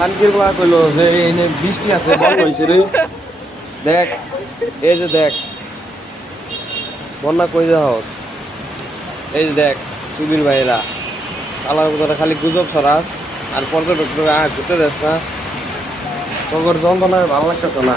খানকির বলা কইলো যে এনে বৃষ্টি আছে বন্ধ হয়েছে রে দেখ এই যে দেখ বন্যা কই যাওস এই যে দেখ সুবীর ভাইরা আলার কথা খালি গুজব ছড়াস আর পর্যটক ঘুরতে যাস না তোর যন্ত্রণা ভালো লাগতেছে না